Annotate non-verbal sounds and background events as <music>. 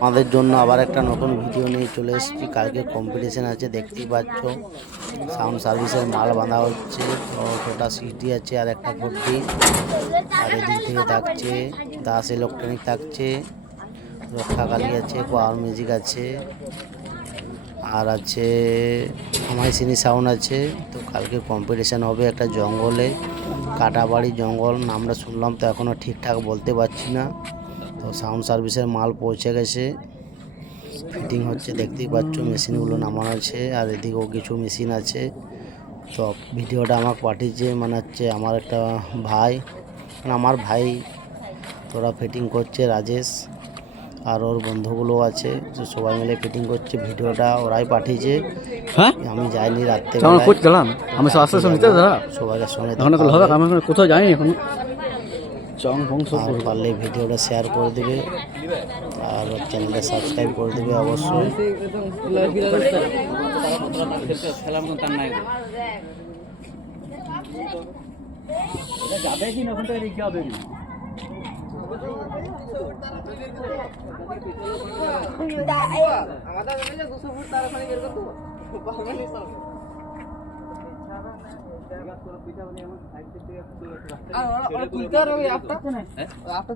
আমাদের জন্য আবার একটা নতুন ভিডিও নিয়ে চলে এসেছি। কালকে কম্পিটিশন আছে, দেখতেই পাচ্ছ। সাউন্ড সার্ভিসের মাল বাঁধা হচ্ছে ছোটা সিটি আছে আর একটা ফোরটি আর এদিক থেকে থাকছে দাস ইলেকট্রনিক থাকছে, রক্ষাকালী আছে পাওয়ার মিউজিক আছে, আর আছে আমাইসিনি সাউন্ড আছে। তো কালকে কম্পিটিশান হবে একটা জঙ্গলে, কাটাবাড়ি জঙ্গল, নামটা শুনলাম তো এখনও ঠিকঠাক বলতে পারছি না। তো সাউন্ড সার্ভিসের মাল পৌঁছে গেছে। ফিটিং হচ্ছে দেখতেই পাচ্ছ মেশিনগুলো নামানো আছে আর এদিকেও কিছু মেশিন আছে। তো ভিডিওটা আমাকে পাঠিয়েছে মানে হচ্ছে আমার একটা ভাই মানে আমার ভাই তোরা ফিটিং করছে রাজেশ আর ওর বন্ধুগুলো আছে তো সবাই মিলে ফিটিং করছে। ভিডিওটা ওরাই পাঠিয়েছে। হ্যাঁ? আমি যাইনি রাত্রে গেলাম? আমি সবাইকে এখন কোথাও যাইনি এখন। চং ফং সব আর পারলে ভিডিওটা শেয়ার করে দেবে আর চ্যানেলটা সাবস্ক্রাইব করে দেবে অবশ্যই। <laughs> তুলতে আর ওই আপটা